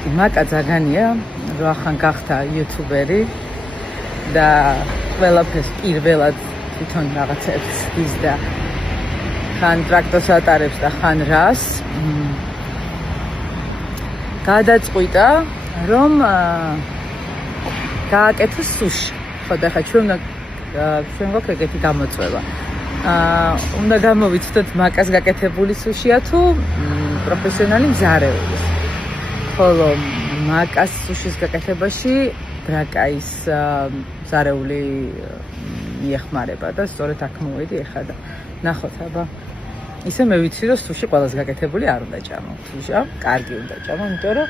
კი მაკა ძაგანია, რო ახან გახდა იუთუბერი და ყველაფერს პირველად თვითონ რაღაცებს ის და ხან ტრაქტორს ატარებს და ხან რას. გადაწყვიტა რომ გააკეთოს სუში. ხო და ხა ჩვენ გვაქვს ეგეთი გამოწვევა. უნდა გამოვიცდოთ მაკას გაკეთებული სუშია თუ პროფესიონალი მზარეული. ხოლო მაკას სუშის გაკეთებაში ბრაკაის მზარეული მიეხმარება და სწორედ აქ მოვედი ეხლა და ნახოთ აბა. ისე მე ვიცი რომ სუში ყველას გაკეთებული არ უნდა ჭამო. სუშია კარგი უნდა ჭამო, იმიტომ რომ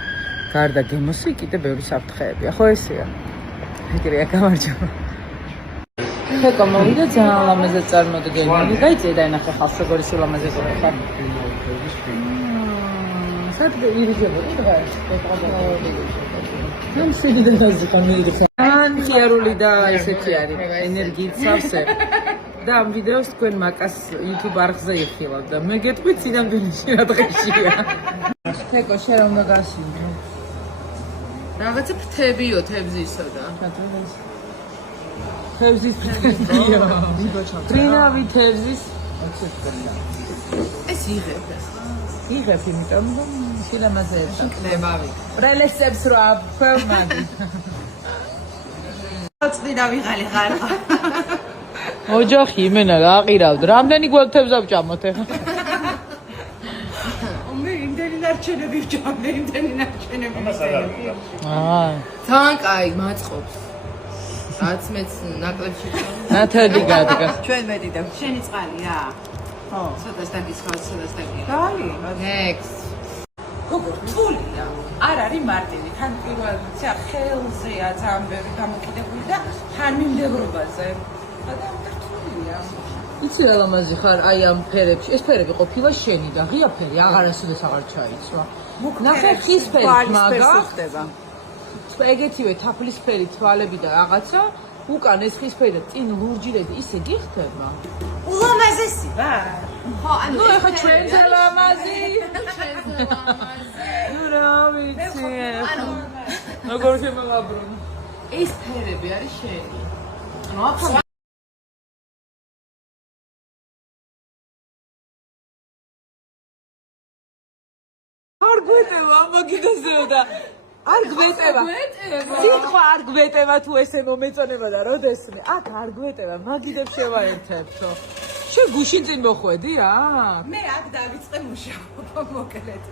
გარდა გემოსი კიდე ბევრი საფრთხეებია. ხო ესეა. ეგრეა გამარჯობა. ხეკა მოვიდა ძალიან ლამაზად წარმოდგენილი. გაიწე და ენახე ხალხს როგორი სულამაზე გოხარ. საერთოდ ირიგებოდი დღეს. ამ შედიდან დაზიხარ მივიდიხარ. ან ხიარული და ესეთი არის. ენერგიით სავსე. და ამ ვიდეოს თქვენ მაკას YouTube არხზე იხილავთ და მე გეტყვით სინამდვილეში რა დღეშია. ხეკო შენ რა უნდა გასინჯო? რაღაცა ფრთებიო თევზისო და. თევზის ფრთებიო. ტრინავი თევზის. ეს იღებ ეს. იღებ იმიტომ რომ სილამაზეა. კლებავი. პრელესებს რა ფერმაგი. წინა ვიღალი ხარხა. ოჯახი იმენა გაყირავთ. რამდენი გვერდთევზა ვჭამოთ ეხლა? მე იმდენი ნარჩენები ვჭამე, იმდენი ნარჩენები. თან კაი მაწყობს. რაც მეც ნაკლებში ვჭამ. ნათელი გადგა. ჩვენ მედიდებ. შენი წყალი რა? ხო. ცოტას დაგისხავთ, ცოტას დაგიხავთ. დალი. next. როგორ თულია? არ არის მარტივი. თან პირველ ცა ხელზეა ძალიან ბევრი გამოკიდებული და თან მიმდევრობაზე. იცი რა ლამაზი ხარ აი ამ ფერებში. ეს ფერები ყოფილა შენი და ღია ფერი აღარასოდეს აღარ ჩაიცვა. ნახე ხის ფერი მაგა. ეგეთივე თაფლის ფერი თვალები და რაღაცა. უკან ეს ხის ფერი და წინ ლურჯილები ისე გიხდება. ულამაზესი ვარ. ხო, ანუ ეხა ჩვენზე ლამაზი. ჩვენზე ლამაზი. ნუ რა ვიცი. ანუ როგორ შემოვაბრუნო. ეს ფერები არის შენი. ანუ აქ არ გვეტევა მაგიდაზეო და არ გვეტევა. სიტყვა არ გვეტევა თუ ესე მომეწონება და როდესმე. აქ არ გვეტევა, მაგიდებს შევაერთებთო. შენ გუშინ წინ მოხვედი აქ? მე აქ დავიწყე მუშაობა მოკლედ.